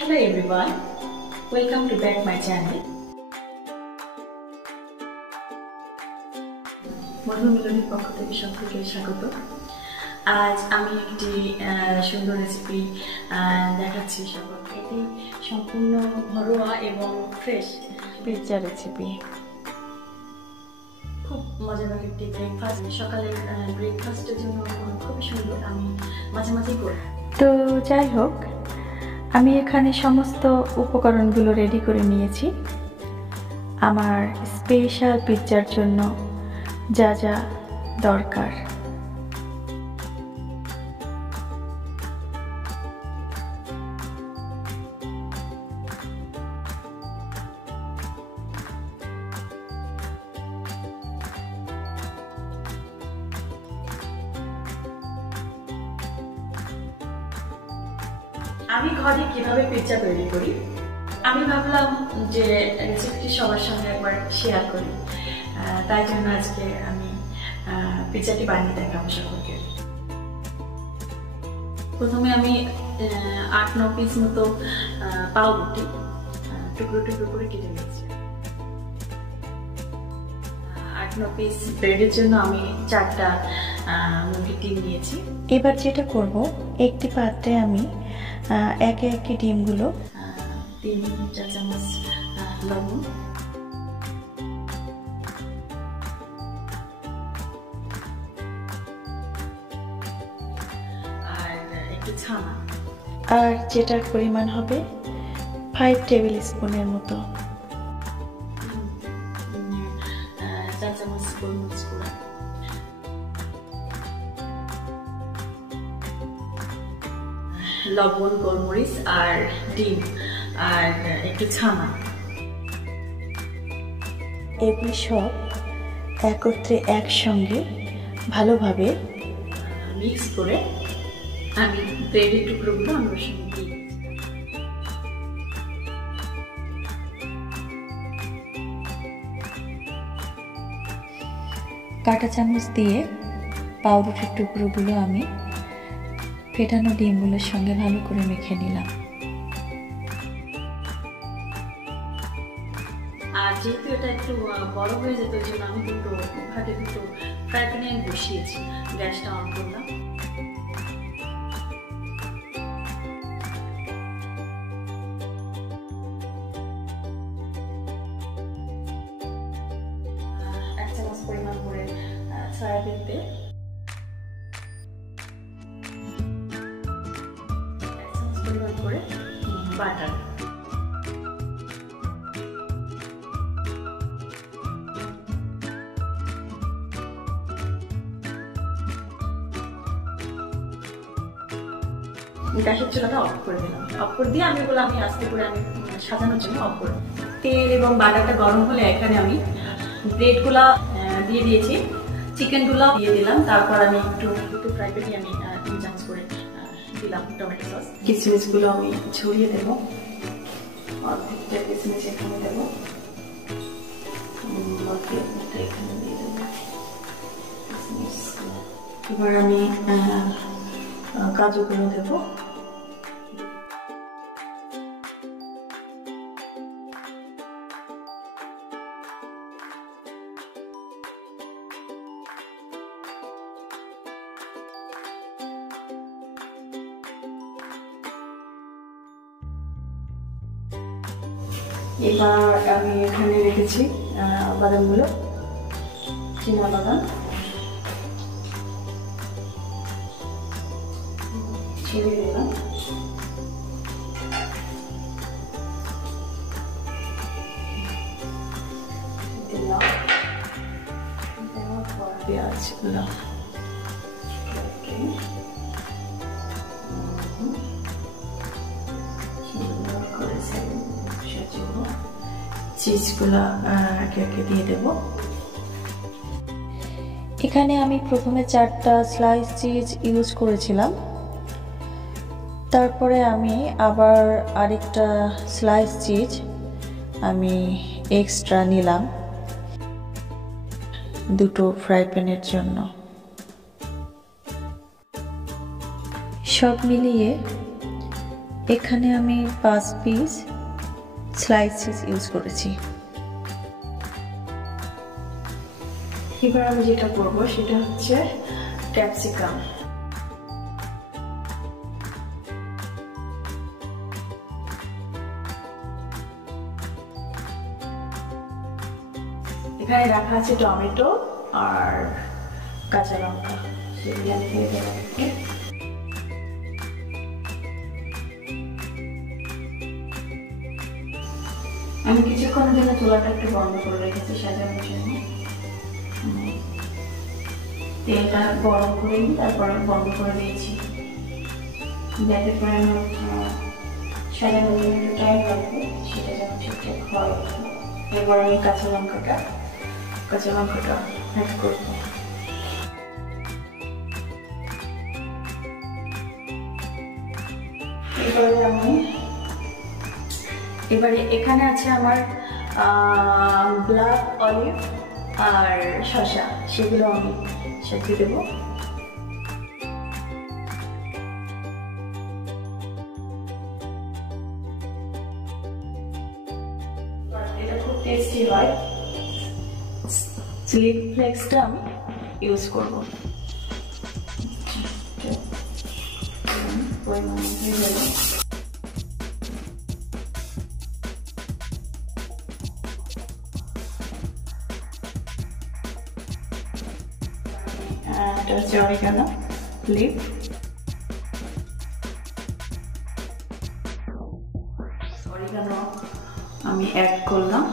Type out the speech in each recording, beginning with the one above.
Hello everyone, welcome to back my channel. মধু মিলনের পক্ষ থেকে সকলকে স্বাগত। আজ আমি একটি সুন্দর রেসিপি দেখাচ্ছি সকলকে। এটি সম্পূর্ণ ঘরোয়া এবং ফ্রেশ পিৎজা রেসিপি। খুব মজাদার একটি ব্রেকফাস্ট, সকালের ব্রেকফাস্টের জন্য খুবই সুন্দর। আমি মাঝে মাঝেই করি। তো যাই হোক, আমি এখানে সমস্ত উপকরণগুলো রেডি করে নিয়েছি। আমার স্পেশাল পিৎজার জন্য যা যা দরকার। আমি ঘরে কিভাবে পিৎজা তৈরি করি, আমি ভাবলাম যে রেসিপিটি সবার সঙ্গে একবার শেয়ার করি। তাই জন্য আজকে আমি পিৎজাটি বানিয়ে দেখাবো সকলকে। প্রথমে আমি 8-9 পিস মতো পাউরুটি টুকরো টুকরো করে কেটে নিয়েছি। 8-9 পিস ব্রেডের জন্য আমি 4টা মুরগির ডিম নিয়েছি। এবার যেটা করব, একটি পাত্রে আমি একে একে ডিমগুলো 3 চা চামচ লবণ, আর একটু ছানা, আর যেটার পরিমাণ হবে 5 টেবিল স্পুনের মতো, 4 চামচ গোলমরিচ গুঁড়া, লবণ, গোলমরিচ আর ডিম আর একটু ছানা। এগুলি সব একত্রে একসঙ্গে ভালোভাবে মিক্স করে আমি ব্রেডের টুকরোগুলো আমার সঙ্গে দিই। কাঁটা চামচ দিয়ে পাউরুটির টুকরোগুলো আমি ফেটানো ডিমগুলোর সঙ্গে ভালো করে মেখে নিলাম। আর যেহেতু এটা একটু বড় হয়ে যেত, ওই জন্য আমি দুটো ফ্রাই প্যানে বসিয়েছি। গ্যাসটা অন করলাম। এক চামচ পরিমাণ করে সয়াবিন তেল, পরিমাণ করে বাটার, গ্যাসের চুলাটা অফ করে দিলাম। অফ করে দিয়ে আমি আস্তে করে আমি সাজানোর জন্য অফ করে দিলাম। তেল এবং বাটারটা গরম হলে এখানে আমি ব্রেডগুলা দিয়ে দিয়েছি, চিকেনগুলো দিয়ে দিলাম। তারপর আমি একটু ফ্রাই প্যানে আমি 3 চামচ করে দিলাম টমেটো সস। কিশমিশগুলো আমি ছড়িয়ে দেবো, অর্ধেকটা কিশমিশ এখানে দেবো, অর্ধেকটা এখানে দিয়ে দেবো। এবার আমি কাজুগুলো দেবো। এবার আমি এখানে রেখেছি বাদামগুলো, চীনা বাদাম ছেড়ে দিলাম। পেঁয়াজগুলো চিজগুলো একে একে দিয়ে দেব। এখানে আমি প্রথমে 4টা স্লাইস চিজ ইউজ করেছিলাম, তারপরে আমি আবার আরেকটা স্লাইস চিজ আমি এক্সট্রা নিলাম দুটো ফ্রাই প্যানের জন্য। সব মিলিয়ে এখানে আমি 5 পিস স্লাইস চিজ ইউজ করেছি। এবার আমি যেটা করব সেটা হচ্ছে ক্যাপসিকাম। এখানে রাখা আছে টমেটো আর কাঁচা লঙ্কা, সেগুলো আমি দিয়ে দেবো। আমি কিছুক্ষণের জন্য চুলাটা একটু বন্ধ করে রেখেছি সাজানোর জন্য। তেলটা গরম করে নিই, তারপরে বন্ধ করে দিয়েছি যাতে করে আমার সাজানোর জন্য একটু টাইম লাগবে, সেটা যেন ঠিকঠাক হয়। এবার আমি কাঁচা লঙ্কাটা অ্যাড করবো। এবারে এখানে আছে আমার ব্ল্যাক অলিভ আর শসা, সেগুলো আমি সাজিয়ে দেবো। এটা খুব টেস্টি হয়। চিলি ফ্লেক্সটা আমি ইউজ করবো। এটা হচ্ছে অরিগানো লিফ। অরিগানো আমি অ্যাড করলাম।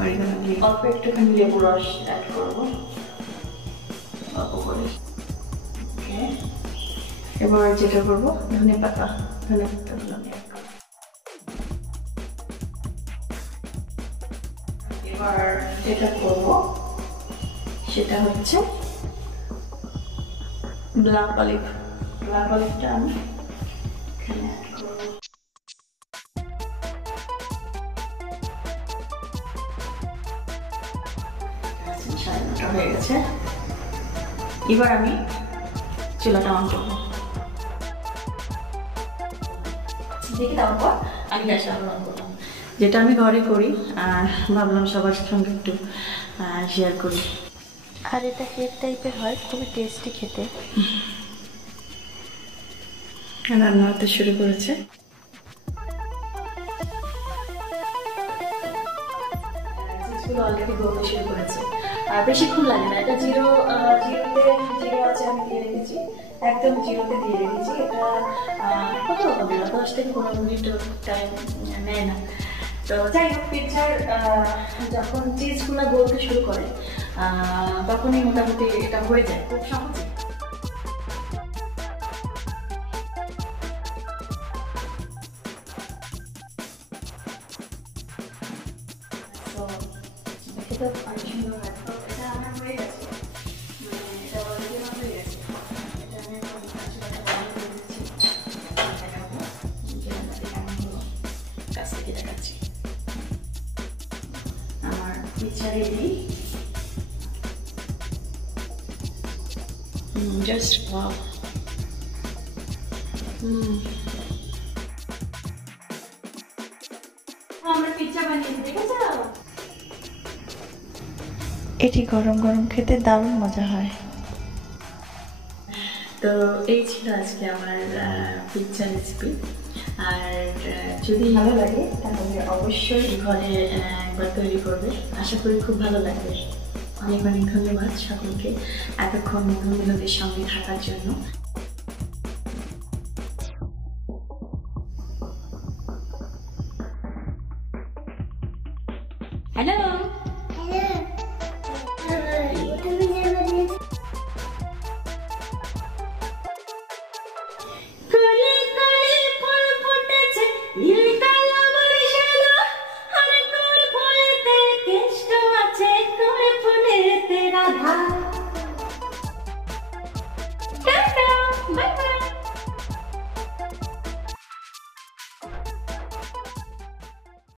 অরিগানো লিফ অল্প একটুখানি লেবু রস অ্যাড করবো অল্প করে। এবার যেটা করবো ধনে পাতাগুলো আমি অ্যাড করবো। এবার যেটা করবো সেটা হচ্ছে ব্ল্যাক অলিভটা আমি এখানে অ্যাড করবো। সাজানোটা হয়ে গেছে। এবার আমি চুলাটা অন করবো। দেখি তারপর আমি গ্যাসটা অন করলাম। যেটা আমি ঘরে করি, ভাবলাম সবার সঙ্গে একটু শেয়ার করি। আর এটা কেক টাইপের হয়, খুবই টেস্টি খেতে। রান্না হতে শুরু করেছে। অলরেডি গলতে শুরু করেছে, আর বেশিক্ষণ লাগে না। এটা জিরো আছে আমি দিয়ে রেখেছি, একদম জিরোতে দিয়ে রেখেছি। এটা কত হবে না, 10 থেকে 15 মিনিট টাইম নেয় না। তো যাই হোক, পিৎজার যখন চিজগুলো গলতে শুরু করে তখনই মোটামুটি এটা হয়ে যায় খুব সহজে। এটা আমার হয়ে গেছে, এটা অলরেডি আমার হয়ে গেছে। এটা আমি কাছ থেকে দেখাচ্ছি। আমার পিৎজা রেডি। Just wow. আমরা পিৎজা বানিয়েছি, দেখেছো? এটি গরম গরম খেতে দারুণ মজা হয়। তো এই ছিল আজকে আমার পিৎজা রেসিপি। আর যদি ভালো লাগে তাহলে অবশ্যই ঘরে একবার তৈরি করবে, আশা করি খুব ভালো লাগবে। অনেক অনেক ধন্যবাদ সকলকে এতক্ষণ মধুর মিলনের সঙ্গে থাকার জন্য।